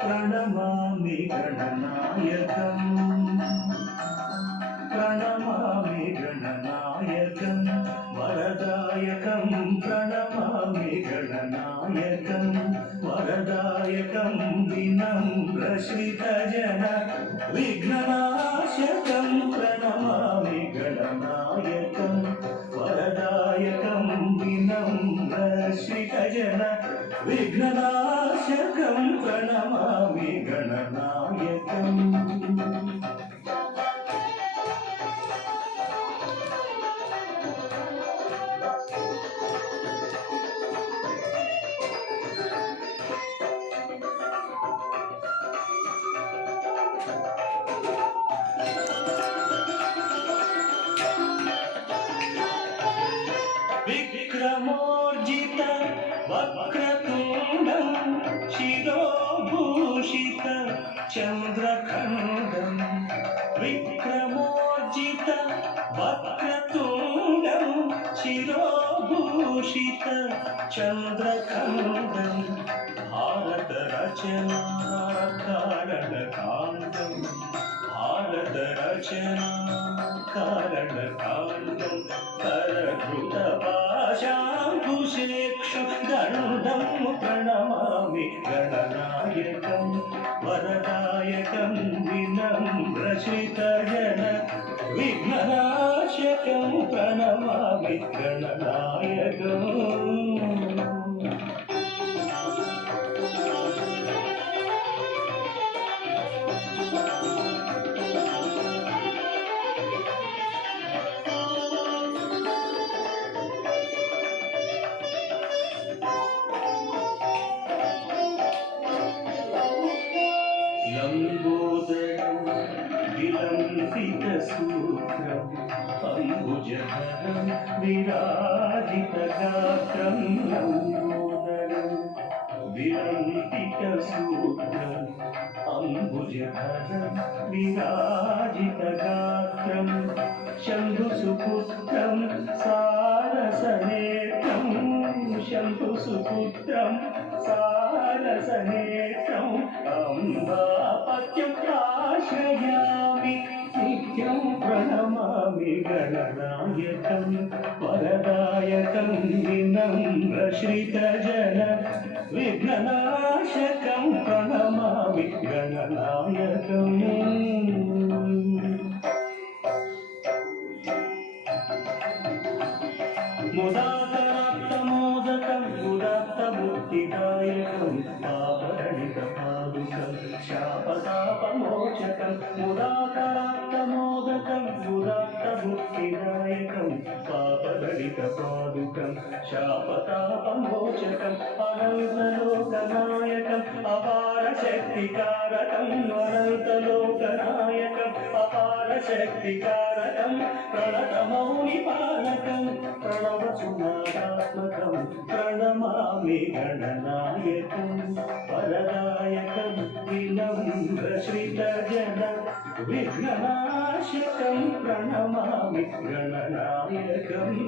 प्रणमामि गणनायकम् प्रणमामि गणनायकं वरदायकं प्रणमामि गणनायकं वरदायकं विनम्रश्रितजन विघ्ननाशकं प्रणमामि गणनायकं वरदायकं विनम्रश्रितजन विघ्ननाशकं प्रणमामि गणनायकम् विक्रमोर्जित वक्रतुण्डं शिरोभूषित चन्द्रखण्डं विक्रमोर्जित वक्रतुण्डं शिरोभूषित चन्द्रखण्डं भारतरचना कारणकाण्डं भारतरचना कारणकाण्डं करधृतपाशाङ्कुशेक्षु दण्डं प्रणमामि गणनायकं वरदायकं विनम्रश्रितजन विघ्ननाशकं प्रणमामि गणनायकम् लम्बोदरं विलम्बितसूत्रम् अम्बुजधरं विराजितगात्रं लम्बोदरं विलम्बितसूत्रम् अम्बुजधरं विराजितगात्रं शम्भुसुपुत्रं सारसनेत्रं शम्भुसुपुत्रं सारसनेत्रम् अम्बापत्यं आश्रयामि नित्यं प्रणमामि गणनायकं वरदायकं विनम्रश्रितजन विघ्ननाशकं प्रणमामि गणनायकम् मुदातराप्तमोदकं मुदात्तमुक्तिदायकं पापरणितपादुकं शापतापमोचकं मुदातराप्तमोदकं मुदात्तमुक्तिदायकं पापरणितपादुकं शापतापमोचकम् अनन्तलोकनायकम् अपारशक्तिकारकम् अनन्तलोकनायकम् अपारशक्तिकारकं प्रणतमौनिपालकं प्रणवसुनादात्मकं प्रणमामि गणनायकं वरदायकं विनम्रश्रितजन विघ्ननाशकं प्रणमामि गणनायकम्